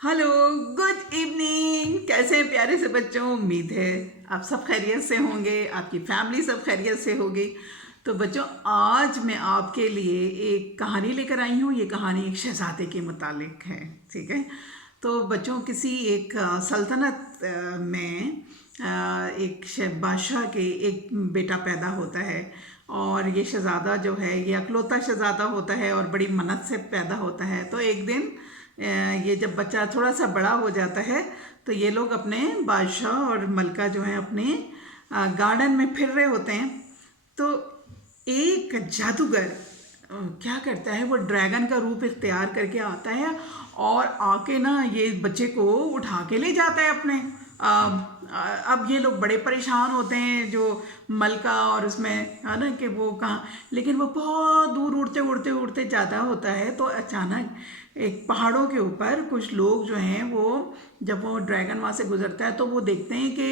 Hello, good evening. कैसे हैं प्यारे से बच्चों? उम्मीद है आप सब खैरियत से होंगे, आपकी फैमिली सब खैरियत से होगी। तो बच्चों, आज मैं आपके लिए एक कहानी लेकर आई हूँ। ये कहानी एक शहजादे के मुतालिक है, ठीक है। तो बच्चों, किसी एक सल्तनत में एक बादशाह के एक बेटा पैदा होता है। और ये शहज़ादा जो है ये अकलौता शहज़ादा होता है और बड़ी मन्नत से पैदा होता है। तो एक दिन ये जब बच्चा थोड़ा सा बड़ा हो जाता है तो ये लोग अपने बादशाह और मलका जो है अपने गार्डन में फिर रहे होते हैं। तो एक जादूगर क्या करता है, वो ड्रैगन का रूप इख्तियार करके आता है और आके ना ये बच्चे को उठा के ले जाता है अपने। अब ये लोग बड़े परेशान होते हैं, जो मलका और उसमें है ना, कि वो कहाँ, लेकिन वो बहुत दूर उड़ते उड़ते उड़ते जाता होता है। तो अचानक एक पहाड़ों के ऊपर कुछ लोग जो हैं वो, जब वो ड्रैगन वहाँ से गुजरता है तो वो देखते हैं कि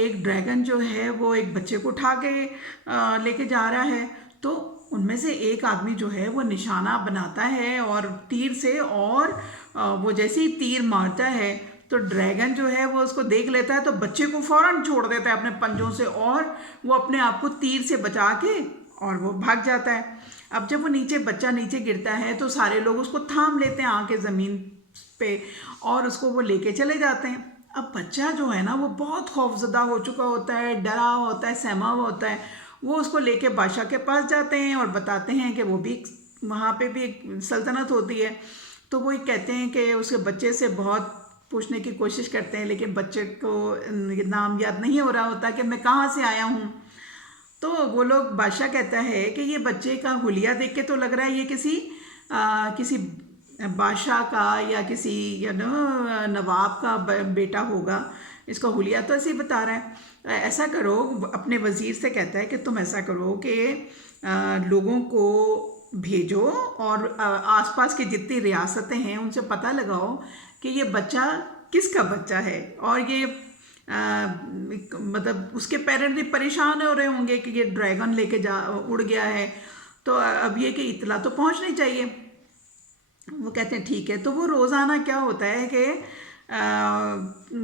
एक ड्रैगन जो है वो एक बच्चे को उठा के लेके जा रहा है। तो उनमें से एक आदमी जो है वो निशाना बनाता है और तीर से, और वो जैसे ही तीर मारता है तो ड्रैगन जो है वो उसको देख लेता है, तो बच्चे को फौरन छोड़ देता है अपने पंजों से और वो अपने आप को तीर से बचा के और वो भाग जाता है। अब जब वो बच्चा नीचे गिरता है तो सारे लोग उसको थाम लेते हैं आके ज़मीन पे और उसको वो लेके चले जाते हैं। अब बच्चा जो है ना वो बहुत खौफजदा हो चुका होता है, डरा होता है, सहमा हुआ होता है। वो उसको लेके बादशाह के पास जाते हैं और बताते हैं कि वो भी वहाँ पे भी एक सल्तनत होती है। तो वो कहते हैं कि उसके बच्चे से बहुत पूछने की कोशिश करते हैं, लेकिन बच्चे को नाम याद नहीं हो रहा होता कि मैं कहाँ से आया हूँ। तो वो लोग, बादशाह कहता है कि ये बच्चे का हुलिया देख के तो लग रहा है ये किसी बादशाह का या किसी नवाब का बेटा होगा। इसका हुलिया तो ऐसे ही बता रहा है। ऐसा करो, अपने वज़ीर से कहता है कि तुम ऐसा करो कि लोगों को भेजो और आसपास की जितनी रियासतें हैं उनसे पता लगाओ कि ये बच्चा किसका बच्चा है। और ये मतलब उसके पेरेंट्स भी परेशान हो रहे होंगे कि ये ड्रैगन लेके जा उड़ गया है, तो अब ये कि इतला तो पहुंचनी चाहिए। वो कहते हैं ठीक है। तो वो रोज़ाना क्या होता है कि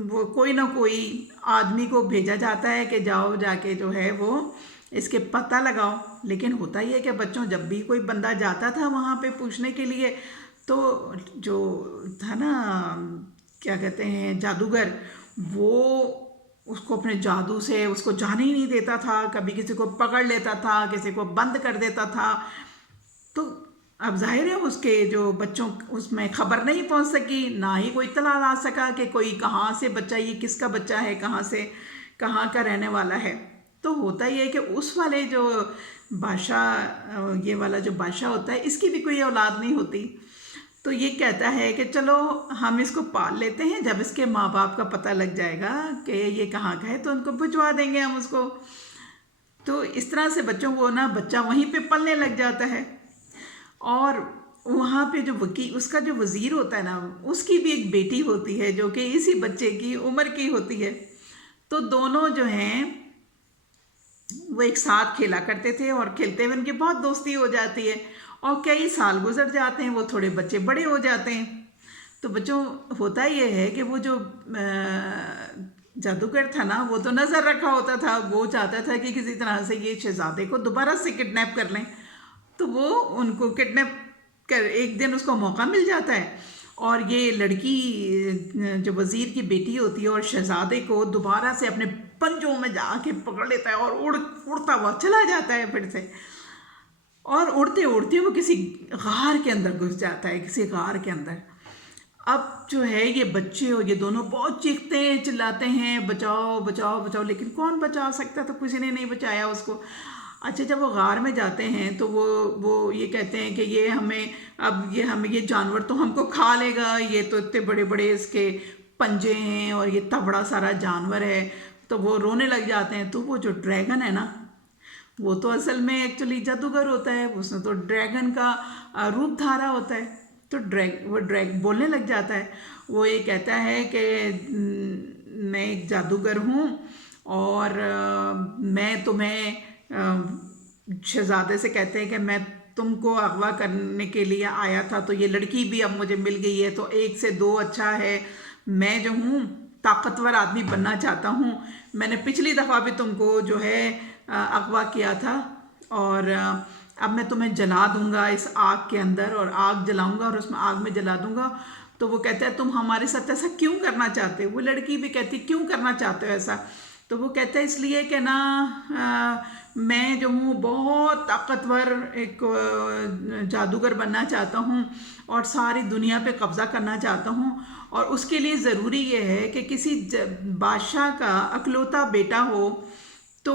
वो कोई ना कोई आदमी को भेजा जाता है कि जाओ जाके जो है वो इसके पता लगाओ। लेकिन होता ही है कि बच्चों, जब भी कोई बंदा जाता था वहाँ पे पूछने के लिए, तो जो था ना, क्या कहते हैं, जादूगर, वो उसको अपने जादू से उसको जाने ही नहीं देता था। कभी किसी को पकड़ लेता था, किसी को बंद कर देता था। तो अब जाहिर है उसके जो बच्चों उसमें खबर नहीं पहुंच सकी, ना ही कोई इत्तला ला सका कि कोई कहाँ से बच्चा, ये किसका बच्चा है, कहाँ से कहाँ का रहने वाला है। तो होता ही है कि उस वाले जो बादशाह, ये वाला जो बादशाह होता है, इसकी भी कोई औलाद नहीं होती। तो ये कहता है कि चलो हम इसको पाल लेते हैं, जब इसके माँ बाप का पता लग जाएगा कि ये कहाँ का है तो उनको भिजवा देंगे हम उसको। तो इस तरह से बच्चों को ना, बच्चा वहीं पे पलने लग जाता है। और वहाँ पे जो वकील, उसका जो वज़ीर होता है ना, उसकी भी एक बेटी होती है जो कि इसी बच्चे की उम्र की होती है। तो दोनों जो हैं वो एक साथ खेला करते थे और खेलते हुए उनकी बहुत दोस्ती हो जाती है। और कई साल गुजर जाते हैं, वो थोड़े बच्चे बड़े हो जाते हैं। तो बच्चों, होता ये है कि वो जो जादूगर था ना, वो तो नज़र रखा होता था, वो चाहता था कि किसी तरह से ये शहजादे को दोबारा से किडनैप कर लें। तो वो उनको किडनैप कर, एक दिन उसको मौका मिल जाता है और ये लड़की जो वज़ीर की बेटी होती है और शहजादे को दोबारा से अपने पंजों में जाके पकड़ लेता है और उड़ता हुआ चला जाता है फिर से। और उड़ते उड़ते वो किसी गार के अंदर घुस जाता है, किसी गार के अंदर। अब जो है ये बच्चे और ये दोनों बहुत चीखते हैं, चिल्लाते हैं, बचाओ बचाओ बचाओ, लेकिन कौन बचा सकता, तो किसी ने नहीं बचाया उसको। अच्छा, जब वो गार में जाते हैं तो वो ये कहते हैं कि ये हमें, अब ये हमें, ये जानवर तो हमको खा लेगा, ये तो इतने बड़े बड़े इसके पंजे हैं और ये इतना बड़ा सारा जानवर है। तो वो रोने लग जाते हैं। तो वो जो ड्रैगन है ना, वो तो असल में एक्चुअली जादूगर होता है, उसने तो ड्रैगन का रूप धारा होता है। तो वो बोलने लग जाता है। वो ये कहता है कि मैं एक जादूगर हूँ और मैं तुम्हें, शहजादे से कहते हैं कि मैं तुम को अगवा करने के लिए आया था, तो ये लड़की भी अब मुझे मिल गई है, तो एक से दो अच्छा है। मैं जो हूँ ताकतवर आदमी बनना चाहता हूँ। मैंने पिछली दफ़ा भी तुमको जो है अगवा किया था, और अब मैं तुम्हें जला दूंगा इस आग के अंदर, और आग जलाऊंगा और उसमें आग में जला दूंगा। तो वो कहता है तुम हमारे साथ ऐसा क्यों करना चाहते हो? वो लड़की भी कहती क्यों करना चाहते हो ऐसा? तो वो कहता है इसलिए कि ना मैं जो हूँ बहुत ताकतवर एक जादूगर बनना चाहता हूँ और सारी दुनिया पे कब्ज़ा करना चाहता हूँ, और उसके लिए ज़रूरी ये है कि किसी बादशाह का अकलौता बेटा हो, तो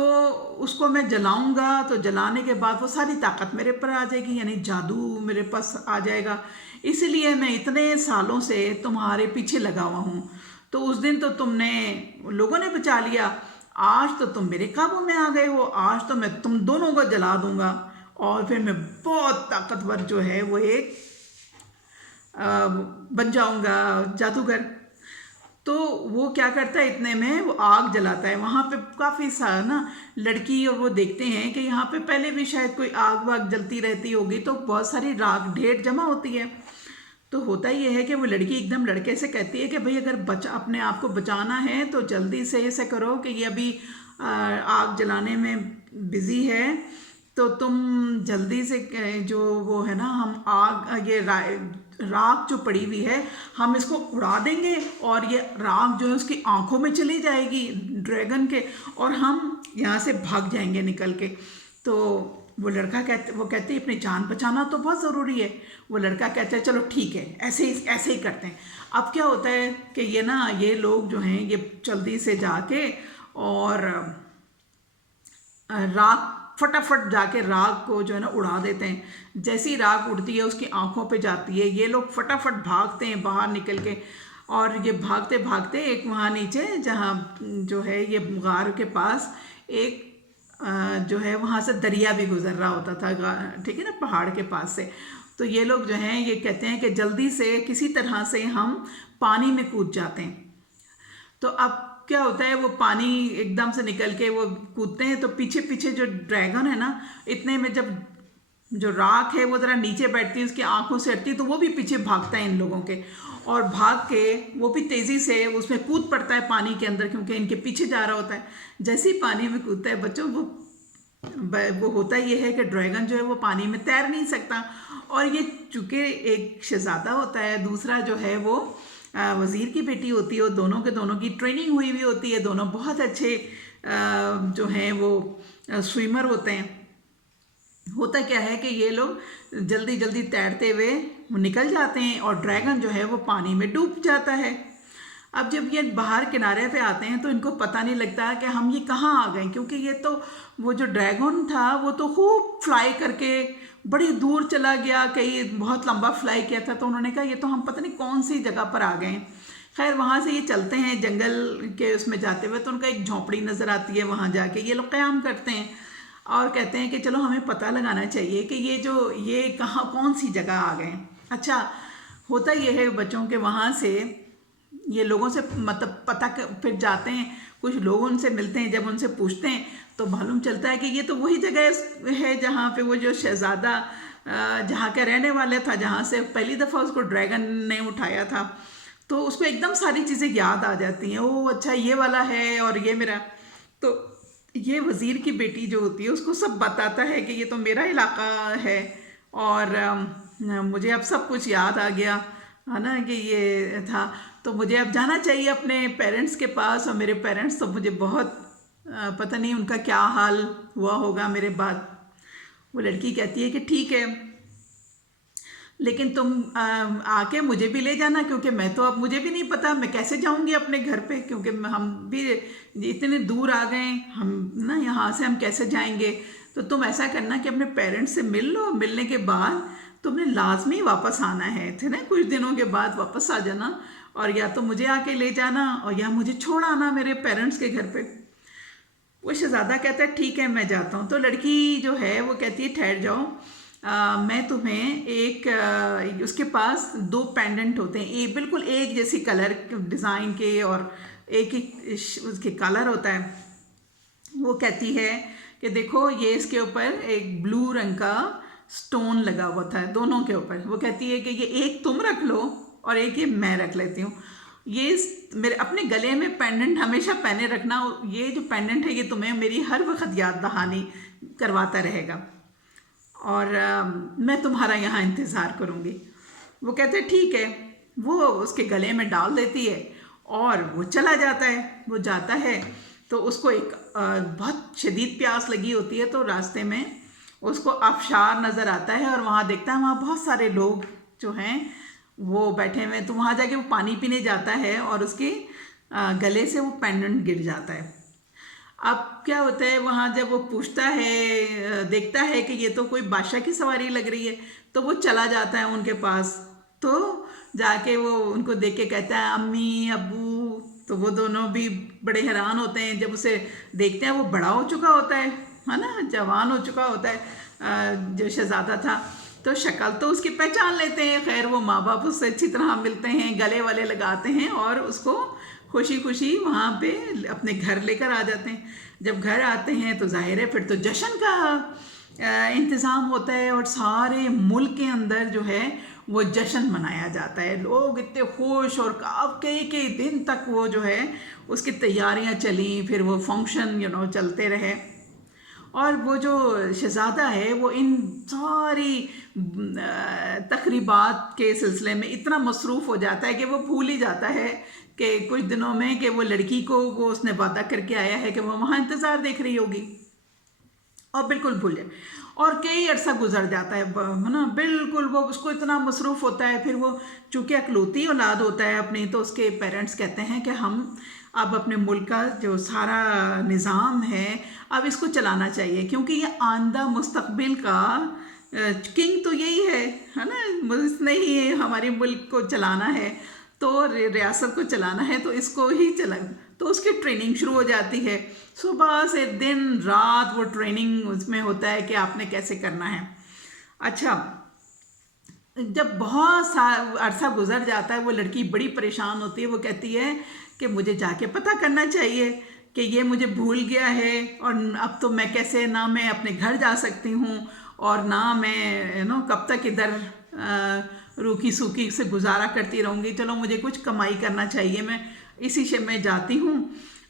उसको मैं जलाऊंगा, तो जलाने के बाद वो सारी ताकत मेरे पर आ जाएगी, यानी जादू मेरे पास आ जाएगा। इसलिए मैं इतने सालों से तुम्हारे पीछे लगा हुआ हूँ। तो उस दिन तो तुमने लोगों ने बचा लिया, आज तो तुम मेरे काबू में आ गए हो, आज तो मैं तुम दोनों को जला दूंगा, और फिर मैं बहुत ताकतवर जो है वो एक बन जाऊंगा जादूगर। तो वो क्या करता है, इतने में वो आग जलाता है। वहाँ पे काफ़ी सारा ना लड़की और वो देखते हैं कि यहाँ पे पहले भी शायद कोई आग वाग जलती रहती होगी, तो बहुत सारी राख ढेर जमा होती है। तो होता ये है कि वो लड़की एकदम लड़के से कहती है कि भाई अगर अपने आप को बचाना है तो जल्दी से ऐसे करो कि ये अभी आग जलाने में बिज़ी है, तो तुम जल्दी से जो वो है ना, हम आग ये राख जो पड़ी हुई है हम इसको उड़ा देंगे, और ये राख जो है उसकी आंखों में चली जाएगी ड्रैगन के, और हम यहाँ से भाग जाएंगे निकल के। तो वो लड़का कहते अपनी जान बचाना तो बहुत ज़रूरी है। वो लड़का कहता है चलो ठीक है, ऐसे ही करते हैं। अब क्या होता है कि ये लोग जो हैं ये जल्दी से जाके और राख फटाफट जाके राख को जो है ना उड़ा देते हैं। जैसी राख उड़ती है उसकी आंखों पे जाती है, ये लोग फटाफट भागते हैं बाहर निकल के, और ये भागते भागते एक वहाँ नीचे जहाँ जो है ये गार के पास एक जो है वहाँ से दरिया भी गुजर रहा होता था, ठीक है ना, पहाड़ के पास से। तो ये लोग जो हैं ये कहते हैं कि जल्दी से किसी तरह से हम पानी में कूद जाते हैं। तो अब क्या होता है, वो पानी एकदम से निकल के वो कूदते हैं, तो पीछे पीछे जो ड्रैगन है ना, इतने में जब जो राख है वो ज़रा नीचे बैठती है, उसकी आंखों से हटती है, तो वो भी पीछे भागता है इन लोगों के, और भाग के वो भी तेज़ी से उसमें कूद पड़ता है पानी के अंदर, क्योंकि इनके पीछे जा रहा होता है। जैसे ही पानी में कूदता है बच्चों, वो होता ये है कि ड्रैगन जो है वो पानी में तैर नहीं सकता, और ये चूँकि एक शहज़ादा होता है, दूसरा जो है वो वज़ीर की बेटी होती है, दोनों के दोनों की ट्रेनिंग हुई हुई होती है, दोनों बहुत अच्छे जो हैं वो स्विमर होते हैं। होता क्या है कि ये लोग जल्दी जल्दी तैरते हुए निकल जाते हैं, और ड्रैगन जो है वो पानी में डूब जाता है। अब जब ये बाहर किनारे पे आते हैं तो इनको पता नहीं लगता कि हम ये कहाँ आ गए, क्योंकि ये तो वो जो ड्रैगन था वो तो खूब फ्लाई करके बड़ी दूर चला गया, कई बहुत लंबा फ्लाई किया था। तो उन्होंने कहा ये तो हम पता नहीं कौन सी जगह पर आ गए। खैर वहाँ से ये चलते हैं जंगल के उसमें जाते हुए, तो उनका एक झोंपड़ी नज़र आती है, वहाँ जाके ये लोग क़याम करते हैं और कहते हैं कि चलो हमें पता लगाना चाहिए कि ये कहाँ कौन सी जगह आ गए। अच्छा, होता ये है बच्चों के वहाँ से ये लोगों से मतलब फिर जाते हैं, कुछ लोग उनसे मिलते हैं, जब उनसे पूछते हैं तो मालूम चलता है कि ये तो वही जगह है जहाँ पे वो जो शहज़ादा जहाँ का रहने वाला था, जहाँ से पहली दफ़ा उसको ड्रैगन ने उठाया था। तो उसको एकदम सारी चीज़ें याद आ जाती हैं, ओह अच्छा ये वाला है और ये मेरा। तो ये वज़ीर की बेटी जो होती है उसको सब बताता है कि ये तो मेरा इलाका है, और मुझे अब सब कुछ याद आ गया है ना कि ये था, तो मुझे अब जाना चाहिए अपने पेरेंट्स के पास। और मेरे पेरेंट्स तो मुझे बहुत पता नहीं उनका क्या हाल हुआ होगा मेरे बाद। वो लड़की कहती है कि ठीक है, लेकिन तुम आके मुझे भी ले जाना, क्योंकि मैं तो अब मुझे भी नहीं पता मैं कैसे जाऊंगी अपने घर पे, क्योंकि हम भी इतने दूर आ गए, हम ना यहाँ से हम कैसे जाएंगे। तो तुम ऐसा करना कि अपने पेरेंट्स से मिल लो, मिलने के बाद तुमने लाजमी वापस आना है, थे ना, कुछ दिनों के बाद वापस आ जाना, और या तो मुझे आके ले जाना और या मुझे छोड़ आना मेरे पेरेंट्स के घर पे। वो शहज़ादा कहता है ठीक है मैं जाता हूँ। तो लड़की जो है वो कहती है ठहर जाओ, मैं तुम्हें एक उसके पास 2 पेंडेंट होते हैं, एक बिल्कुल एक जैसी कलर डिज़ाइन के, और एक ही उसके कलर होता है। वो कहती है कि देखो ये इसके ऊपर एक ब्लू रंग का स्टोन लगा हुआ था दोनों के ऊपर। वो कहती है कि ये एक तुम रख लो और एक ये मैं रख लेती हूँ। ये मेरे अपने गले में पेंडेंट हमेशा पहने रखना, ये जो पेंडेंट है ये तुम्हें मेरी हर वक्त याद दहानी करवाता रहेगा और मैं तुम्हारा यहाँ इंतज़ार करूँगी। वो कहते हैं ठीक है। वो उसके गले में डाल देती है और वो चला जाता है। वो जाता है तो उसको एक बहुत शदीद प्यास लगी होती है, तो रास्ते में उसको आबशार नज़र आता है और वहाँ देखता है वहाँ बहुत सारे लोग जो हैं वो बैठे हुए हैं। तो वहाँ जाके वो पानी पीने जाता है और उसके गले से वो पेंडेंट गिर जाता है। अब क्या होता है वहाँ जब वो पूछता है, देखता है कि ये तो कोई बादशाह की सवारी लग रही है, तो वो चला जाता है उनके पास। तो जाके वो उनको देख के कहता है अम्मी अब्बू। तो वो दोनों भी बड़े हैरान होते हैं जब उसे देखते हैं। वो बड़ा हो चुका होता है ना, जवान हो चुका होता है जो शहज़ादा था। तो शक्ल तो उसकी पहचान लेते हैं। खैर वो माँ बाप उससे अच्छी तरह मिलते हैं, गले वाले लगाते हैं और उसको खुशी खुशी वहाँ पे अपने घर लेकर आ जाते हैं। जब घर आते हैं तो जाहिर है फिर तो जश्न का इंतज़ाम होता है और सारे मुल्क के अंदर जो है वो जश्न मनाया जाता है। लोग इतने खुश और कई दिन तक वो जो है उसकी तैयारियां चली, फिर वो फंक्शन चलते रहे। और वो जो शहज़ादा है वो इन सारी तकरीबात के सिलसिले में इतना मसरूफ़ हो जाता है कि वो भूल ही जाता है कि कुछ दिनों में कि वो लड़की को वो उसने वादा करके आया है कि वो वहाँ इंतज़ार देख रही होगी, और बिल्कुल भूल जाए। और कई अरसा गुजर जाता है ना, बिल्कुल वो उसको इतना मसरूफ़ होता है। फिर वो चूँकि अकलौती औलाद होता है अपनी, तो उसके पेरेंट्स कहते हैं कि हम अब अपने मुल्क का जो सारा निज़ाम है अब इसको चलाना चाहिए, क्योंकि ये आइंदा मुस्तकबिल का किंग तो यही है ना, इसने ही हमारे मुल्क को चलाना है, तो रियासत को चलाना है, तो इसको ही चला। तो उसकी ट्रेनिंग शुरू हो जाती है। सुबह से दिन रात वो ट्रेनिंग उसमें होता है कि आपने कैसे करना है। अच्छा, जब बहुत अरसा गुजर जाता है वो लड़की बड़ी परेशान होती है। वो कहती है कि मुझे जाके पता करना चाहिए कि ये मुझे भूल गया है, और अब तो मैं कैसे, ना मैं अपने घर जा सकती हूँ और ना मैं कब तक इधर रूखी सूखी से गुजारा करती रहूँगी। चलो मुझे कुछ कमाई करना चाहिए, मैं इसी से मैं जाती हूँ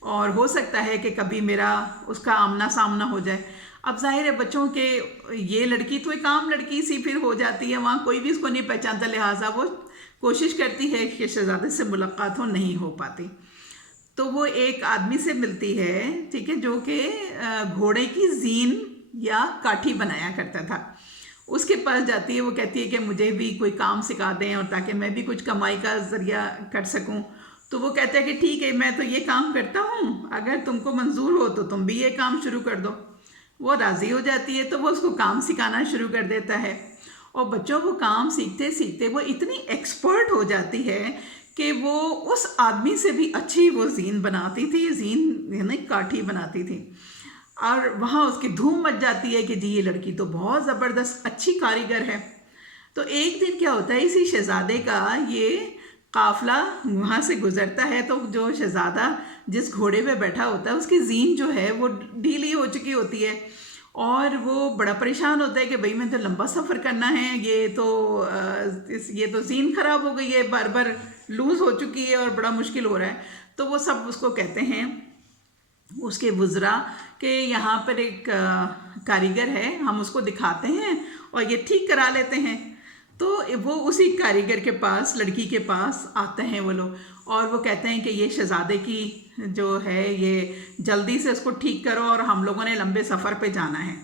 और हो सकता है कि कभी मेरा उसका आमना सामना हो जाए। अब जाहिर है बच्चों के ये लड़की तो एक आम लड़की सी फिर हो जाती है, वहाँ कोई भी उसको नहीं पहचानता, लिहाजा वो कोशिश करती है कि शहज़ादे से मुलाकात हो, नहीं हो पाती। तो वो एक आदमी से मिलती है, ठीक है, जो कि घोड़े की जीन या काठी बनाया करता था। उसके पास जाती है। वो कहती है कि मुझे भी कोई काम सिखा दें और ताकि मैं भी कुछ कमाई का ज़रिया कर सकूं। तो वो कहता है कि ठीक है, मैं तो ये काम करता हूँ, अगर तुमको मंजूर हो तो तुम भी ये काम शुरू कर दो। वो राज़ी हो जाती है, तो वो उसको काम सिखाना शुरू कर देता है। और बच्चों को काम सीखते सीखते वो इतनी एक्सपर्ट हो जाती है कि वो उस आदमी से भी अच्छी वो जीन बनाती थी, जीन यानी काठी बनाती थी। और वहाँ उसकी धूम मच जाती है कि जी ये लड़की तो बहुत ज़बरदस्त अच्छी कारीगर है। तो एक दिन क्या होता है, इसी शहज़ादे का ये काफ़िला वहाँ से गुज़रता है। तो जो शहज़ादा जिस घोड़े पे बैठा होता है उसकी जीन जो है वो ढीली हो चुकी होती है और वो बड़ा परेशान होता है कि भाई मैं तो लंबा सफ़र करना है, ये तो जीन ख़राब हो गई है, बार बार लूज़ हो चुकी है और बड़ा मुश्किल हो रहा है। तो वो सब उसको कहते हैं, उसके वुज़रा, कि यहाँ पर एक कारीगर है, हम उसको दिखाते हैं और ये ठीक करा लेते हैं। तो वो उसी कारीगर के पास, लड़की के पास आते हैं वो लोग, और वो कहते हैं कि ये शहज़ादे की जो है ये जल्दी से उसको ठीक करो और हम लोगों ने लंबे सफ़र पे जाना है।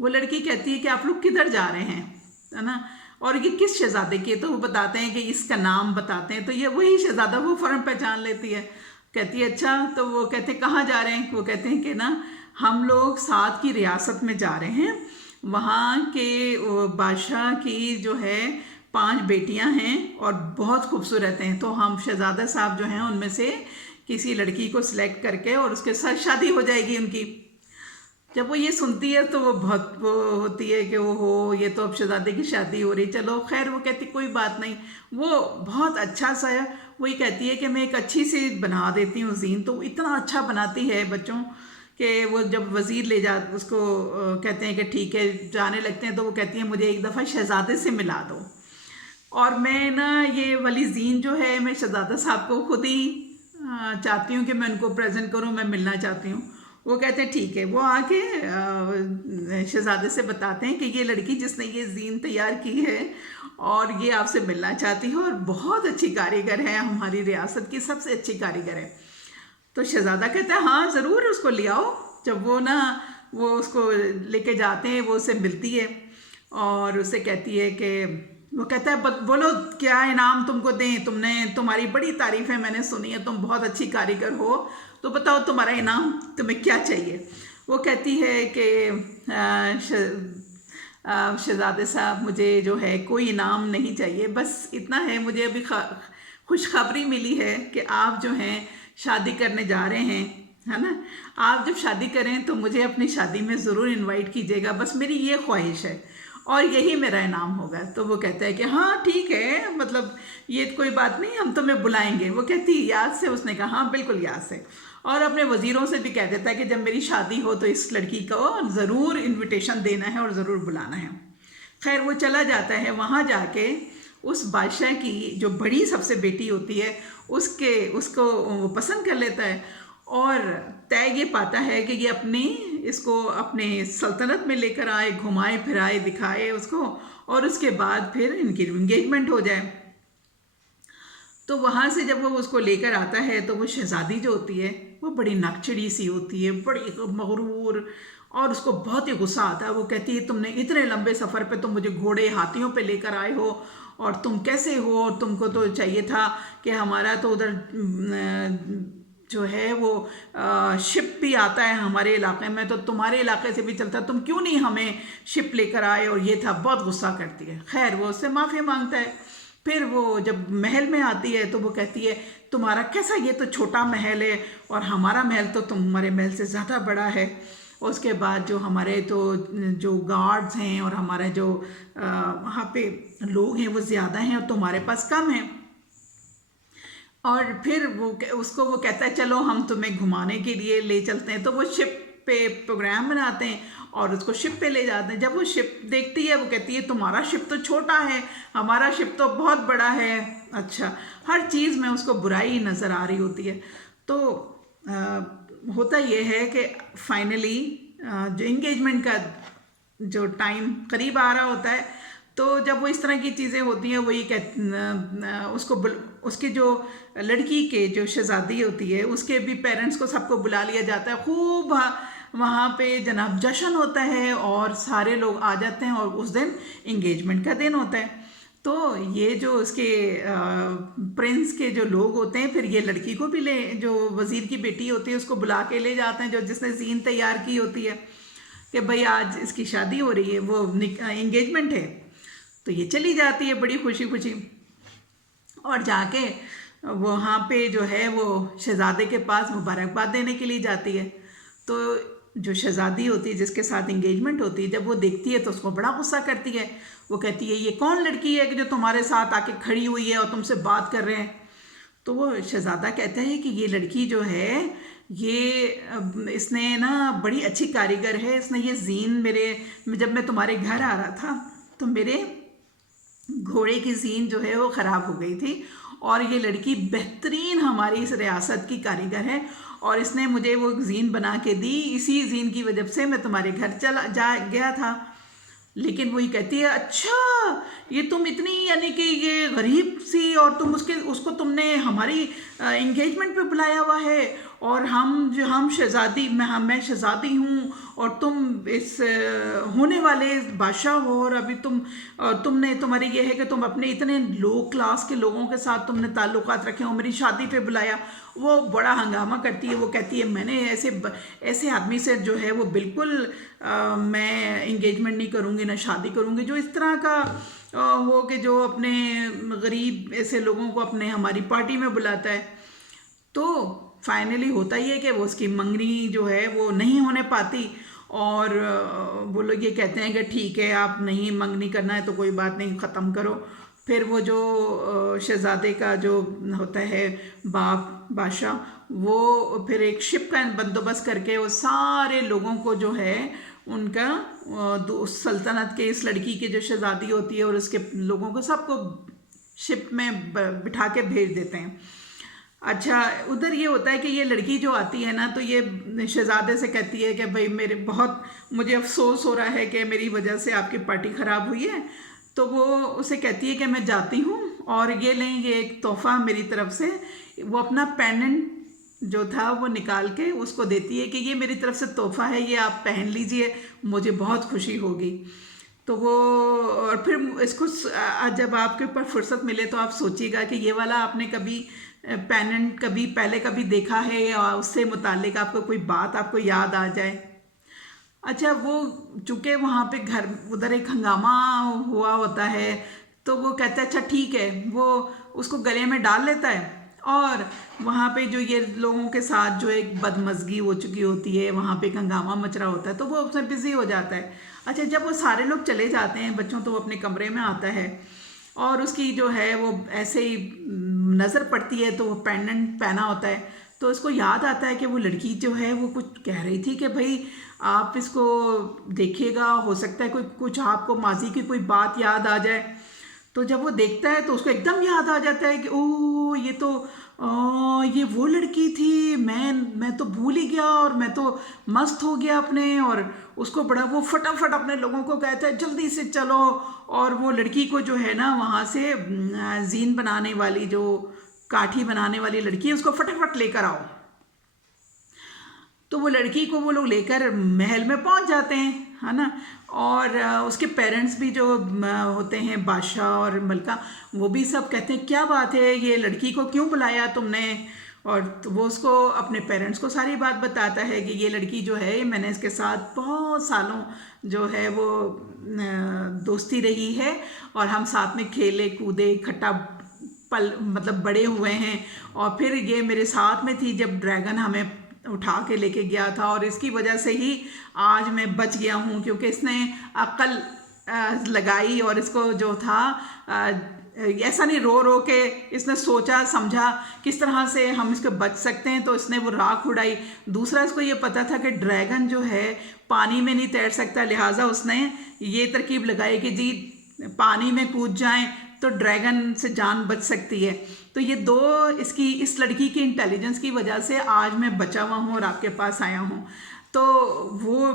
वो लड़की कहती है कि आप लोग किधर जा रहे हैं, है ना, और ये किस शहज़ादे की है। तो वो बताते हैं कि इसका नाम बताते हैं। तो ये वही शहज़ादा वो फ़ौरन पहचान लेती है, कहती है अच्छा। तो वो कहते हैं कहाँ जा रहे हैं। वो कहते हैं कि ना हम लोग साथ की रियासत में जा रहे हैं, वहाँ के बादशाह की जो है 5 बेटियां हैं और बहुत खूबसूरत हैं, तो हम शहज़ादा साहब जो हैं उनमें से किसी लड़की को सिलेक्ट करके और उसके साथ शादी हो जाएगी उनकी। जब वो ये सुनती है तो वो बहुत वो होती है कि हो ये तो अब शहज़ादे की शादी हो रही। चलो खैर, वो कहती कोई बात नहीं। वो बहुत अच्छा सा है, वही कहती है कि मैं एक अच्छी सी बना देती हूँ जीन। तो इतना अच्छा बनाती है बच्चों کہ وہ جب وزیر لے جا اس کو کہتے ہیں کہ ٹھیک ہے جانے لگتے ہیں، تو وہ کہتی ہیں مجھے ایک دفعہ شہزادے سے ملا دو. اور میں نا یہ ولی زین جو ہے میں شہزادہ صاحب کو خود ہی چاہتی ہوں کہ میں ان کو پریزنٹ کروں، میں ملنا چاہتی ہوں. وہ کہتے ہیں ٹھیک ہے. وہ آ کے شہزادے سے بتاتے ہیں کہ یہ لڑکی جس نے یہ زین تیار کی ہے اور یہ آپ سے ملنا چاہتی ہے اور بہت اچھی کاریگر ہے، ہماری ریاست کی سب سے اچھی کاریگر ہے. تو شہزادہ کہتا ہے ہاں ضرور اس کو لے آؤ. جب وہ اس کو لے کے جاتے ہیں، وہ اسے ملتی ہے اور اسے کہتی ہے کہ وہ کہتا ہے بولو کیا انعام تم کو دیں، تمہاری بڑی تعریف ہے میں نے سنی ہے، تم بہت اچھی کاریگر ہو، تو بتاؤ تمہارا انعام تمہیں کیا چاہیے. وہ کہتی ہے کہ شہزادے صاحب مجھے جو ہے کوئی انعام نہیں چاہیے، بس اتنا ہے مجھے ابھی خوشخبری ملی ہے کہ آپ جو ہیں شادی کرنے جا رہے ہیں، ہے نا. آپ جب شادی کریں تو مجھے اپنی شادی میں ضرور انوائٹ کیجیے گا، بس میری یہ خواہش ہے اور یہی میرا انعام ہوگا. تو وہ کہتا ہے کہ ہاں ٹھیک ہے، مطلب یہ کوئی بات نہیں، ہم تمہیں بلائیں گے. وہ کہتی یاد سے؟ اس نے کہا ہاں بالکل یاد سے. اور اپنے وزیروں سے بھی کہہ دیتا ہے کہ جب میری شادی ہو تو اس لڑکی کو ضرور انویٹیشن دینا ہے اور ضرور بلانا ہے. خیر وہ چلا جاتا ہے، وہاں جا کے اس بادشاہ کی جو بڑی سب سے بیٹی ہوتی ہے اس کو وہ پسند کر لیتا ہے اور طے یہ پاتا ہے کہ یہ اس کو اپنے سلطنت میں لے کر آئے، گھمائے پھرائے دکھائے اس کو، اور اس کے بعد پھر ان کی انگیجمنٹ ہو جائے. تو وہاں سے جب وہ اس کو لے کر آتا ہے تو وہ شہزادی جو ہوتی ہے وہ بڑی نکچڑی سی ہوتی ہے، بڑی مغرور، اور اس کو بہت ہی غصہ آتا ہے. وہ کہتی ہے تم نے اتنے لمبے سفر پہ تم مجھے گھوڑے ہاتھیوں پہ لے کر آئے ہو، اور تم کیسے ہو، اور تم کو تو چاہیے تھا کہ ہمارا تو ادھر جو ہے وہ شپ بھی آتا ہے ہمارے علاقے میں، تو تمہارے علاقے سے بھی چلتا، تم کیوں نہیں ہمیں شپ لے کر آئے. اور یہ تھا، بہت غصہ کرتی ہے. خیر وہ اس سے معافی مانگتا ہے. پھر وہ جب محل میں آتی ہے تو وہ کہتی ہے تمہارا کیسا، یہ تو چھوٹا محل ہے اور ہمارا محل تو تمہارے محل سے زیادہ بڑا ہے. اس کے بعد جو ہمارے جو گارڈز ہیں اور ہمارے جو وہاں پہ لوگ ہیں وہ زیادہ ہیں اور تمہارے پاس کم ہیں. اور پھر وہ کہتا ہے چلو ہم تمہیں گھمانے کے لیے لے چلتے ہیں. تو وہ شپ پہ پروگرام بناتے ہیں اور اس کو شپ پہ لے جاتے ہیں. جب وہ شپ دیکھتی ہے وہ کہتی ہے تمہارا شپ تو چھوٹا ہے، ہمارا شپ تو بہت بڑا ہے. اچھا، ہر چیز میں اس کو برائی نظر آ رہی ہوتی ہے. تو ہوتا یہ ہے کہ فائنلی جو انگیجمنٹ کا جو ٹائم قریب آ رہا ہوتا ہے، تو جب وہ اس طرح کی چیزیں ہوتی ہیں، وہی اس کی جو لڑکی کے جو شہزادی ہوتی ہے اس کے بھی پیرنٹس کو سب کو بلا لیا جاتا ہے. خوب وہاں پہ جناب جشن ہوتا ہے اور سارے لوگ آ جاتے ہیں اور اس دن انگیجمنٹ کا دن ہوتا ہے. تو یہ جو اس کے پرنس کے جو لوگ ہوتے ہیں پھر یہ لڑکی کو بھی جو وزیر کی بیٹی ہوتی ہے اس کو بلا کے لے جاتے ہیں، جس نے زین تیار کی ہوتی ہے کہ بھئی آج اس کی شادی ہو رہی ہے، وہ انگیجمنٹ ہے. تو یہ چلی جاتی ہے بڑی خوشی خوشی اور جا کے وہاں پہ جو ہے وہ شہزادے کے پاس مبارکباد دینے کے لیے جاتی ہے. تو جو شہزادی ہوتی ہے جس کے ساتھ انگیجمنٹ ہوتی ہے جب وہ دیکھتی ہے تو اس کو بڑا غصہ کرتی ہے. وہ کہتی ہے یہ کون لڑکی ہے کہ جو تمہارے ساتھ آ کے کھڑی ہوئی ہے اور تم سے بات کر رہے ہیں. تو وہ شہزادہ کہتا ہے کہ یہ لڑکی جو ہے اس نے نا بڑی اچھی کاریگر ہے، اس نے یہ زین جب میں تمہارے گھر آ رہا تھا تو میرے گھوڑے کی زین جو ہے وہ خراب ہو گئی تھی، اور یہ لڑکی بہترین ہماری اس ریاست کی کاریگر ہے اور اس نے مجھے وہ زین بنا کے دی، اسی زین کی وجہ سے میں تمہارے گھر گیا تھا. لیکن وہی کہتی ہے اچھا یہ تم اتنی یعنی کہ یہ غریب سی اور تم اس کو تم نے ہماری انگیجمنٹ پہ بلایا ہوا ہے، اور ہم شہزادی میں شہزادی ہوں اور تم اس ہونے والے بادشاہ ہو، اور ابھی تمہاری یہ ہے کہ تم اپنے اتنے لو کلاس کے لوگوں کے ساتھ تم نے تعلقات رکھے ہو، میری شادی پہ بلایا. وہ بڑا ہنگامہ کرتی ہے. وہ کہتی ہے میں نے ایسے آدمی سے جو ہے وہ بالکل میں انگیجمنٹ نہیں کروں گی، نہ شادی کروں گی جو اس طرح کا ہو کہ جو اپنے غریب ایسے لوگوں کو ہماری پارٹی میں بلاتا ہے. تو فائنلی ہوتا ہی ہے کہ وہ اس کی منگنی جو ہے وہ نہیں ہونے پاتی، اور وہ لوگ یہ کہتے ہیں کہ ٹھیک ہے آپ نہیں منگنی کرنا ہے تو کوئی بات نہیں ختم کرو. फिर वो जो शहज़ादे का जो होता है बाप बादशाह, वो फिर एक शिप का बंदोबस्त करके वो सारे लोगों को जो है उनका उस सल्तनत के इस लड़की की जो शहज़ादी होती है और उसके लोगों को सबको शिप में बिठा के भेज देते हैं। अच्छा, उधर ये होता है कि ये लड़की जो आती है ना, तो ये शहज़ादे से कहती है कि भाई मुझे अफसोस हो रहा है कि मेरी वजह से आपकी पार्टी ख़राब हुई है। तो वो उसे कहती है कि मैं जाती हूँ और ये लें, ये एक तोहफ़ा मेरी तरफ से। वो अपना पेंडेंट जो था वो निकाल के उसको देती है कि ये मेरी तरफ से तोहफ़ा है, ये आप पहन लीजिए, मुझे बहुत खुशी होगी। तो वो और फिर इसको जब आपके ऊपर फुर्सत मिले तो आप सोचिएगा कि ये वाला आपने कभी पेंडेंट कभी देखा है या उससे मुतालिक आपको कोई बात आपको याद आ जाए। अच्छा, वो चूँकि वहाँ पे घर उधर एक हंगामा हुआ होता है, तो वो कहता है अच्छा ठीक है, वो उसको गले में डाल लेता है और वहाँ पे जो ये लोगों के साथ जो एक बदमज़गी हो चुकी होती है, वहाँ पे एक हंगामा मच रहा होता है, तो वो उसमें बिज़ी हो जाता है। अच्छा, जब वो सारे लोग चले जाते हैं बच्चों, तो वो अपने कमरे में आता है और उसकी जो है वो ऐसे ही नज़र पड़ती है, तो वो पेंडेंट पहना होता है, तो उसको याद आता है कि वो लड़की जो है वो कुछ कह रही थी कि भाई आप इसको देखिएगा, हो सकता है कोई कुछ आपको माजी की कोई बात याद आ जाए। तो जब वो देखता है तो उसको एकदम याद आ जाता है कि ओह ये वो लड़की थी, मैं तो भूल ही गया और मैं तो मस्त हो गया अपने। और उसको बड़ा वो फटाफट अपने लोगों को कहता है जल्दी से चलो, और वो लड़की को जो है ना वहाँ से जीन बनाने वाली जो काठी बनाने वाली लड़की है उसको फटाफट लेकर आओ। तो वो लड़की को वो लोग लेकर महल में पहुंच जाते हैं, है ना। और उसके पेरेंट्स भी जो होते हैं बादशाह और मलका, वो भी सब कहते हैं क्या बात है, ये लड़की को क्यों बुलाया तुमने। और तो वो उसको अपने पेरेंट्स को सारी बात बताता है कि ये लड़की जो है मैंने इसके साथ बहुत सालों जो है वो दोस्ती रही है और हम साथ में खेले कूदे इकट्ठा पल मतलब बड़े हुए हैं। और फिर ये मेरे साथ में थी जब ड्रैगन हमें उठा के लेके गया था, और इसकी वजह से ही आज मैं बच गया हूँ, क्योंकि इसने अक्ल लगाई और इसको जो था ऐसा नहीं रो रो के इसने सोचा समझा किस तरह से हम इसको बच सकते हैं, तो इसने वो राख उड़ाई। दूसरा, इसको ये पता था कि ड्रैगन जो है पानी में नहीं तैर सकता, लिहाजा उसने ये तरकीब लगाई कि जी पानी में कूद जाएं तो ड्रैगन से जान बच सकती है। तो ये दो इस लड़की की इंटेलिजेंस की वजह से आज मैं बचा हुआ हूँ और आपके पास आया हूँ। तो वो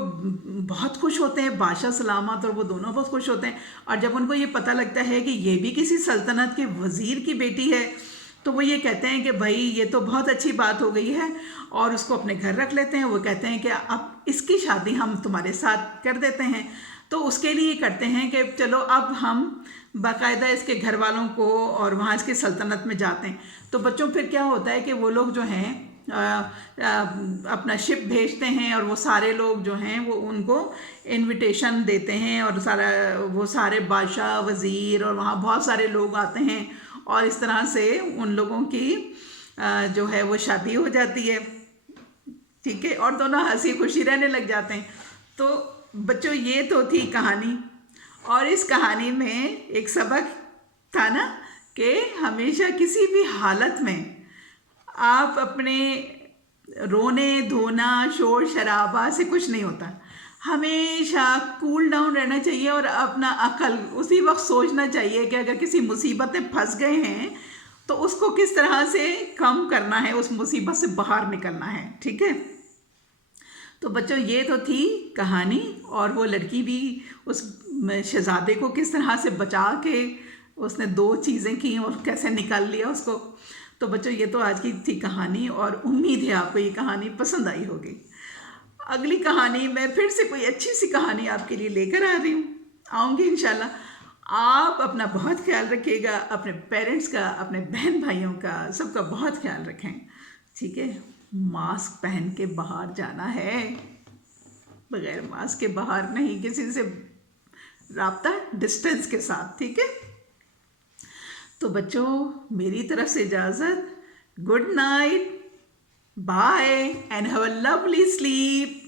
बहुत खुश होते हैं, बादशाह सलामत और वो दोनों बहुत खुश होते हैं। और जब उनको ये पता लगता है कि ये भी किसी सल्तनत के वज़ीर की बेटी है, तो वो ये कहते हैं कि भाई ये तो बहुत अच्छी बात हो गई है, और उसको अपने घर रख लेते हैं। वो कहते हैं कि अब इसकी शादी हम तुम्हारे साथ कर देते हैं। तो उसके लिए करते हैं कि चलो अब हम बाकायदा इसके घर वालों को और वहाँ इसकी सल्तनत में जाते हैं। तो बच्चों फिर क्या होता है कि वो लोग जो हैं अपना शिप भेजते हैं और वो सारे लोग जो हैं वो उनको इनविटेशन देते हैं, और वो सारे बादशाह वज़ीर और वहाँ बहुत सारे लोग आते हैं, और इस तरह से उन लोगों की जो है वो शादी हो जाती है, ठीक है, और दोनों हंसी खुशी रहने लग जाते हैं। तो बच्चों ये तो थी कहानी, और इस कहानी में एक सबक था ना कि हमेशा किसी भी हालत में आप अपने रोने धोना शोर शराबा से कुछ नहीं होता, हमेशा कूल डाउन रहना चाहिए और अपना अकल उसी वक्त सोचना चाहिए कि अगर किसी मुसीबत में फंस गए हैं तो उसको किस तरह से कम करना है, उस मुसीबत से बाहर निकलना है, ठीक है। तो बच्चों ये तो थी कहानी, और वो लड़की भी उस शहज़ादे को किस तरह से बचा के उसने दो चीज़ें की और कैसे निकाल लिया उसको। तो बच्चों ये तो आज की थी कहानी, और उम्मीद है आपको ये कहानी पसंद आई होगी। अगली कहानी मैं फिर से कोई अच्छी सी कहानी आपके लिए लेकर आ रही हूँ, आऊँगी इंशाल्लाह। आप अपना बहुत ख्याल रखिएगा, अपने पेरेंट्स का, अपने बहन भाइयों का, सबका बहुत ख्याल रखें, ठीक है। मास्क पहन के बाहर जाना है, बगैर मास्क के बाहर नहीं, किसी से राब्ता डिस्टेंस के साथ, ठीक है। तो बच्चों मेरी तरफ से इजाज़त, good night, bye and have a lovely sleep.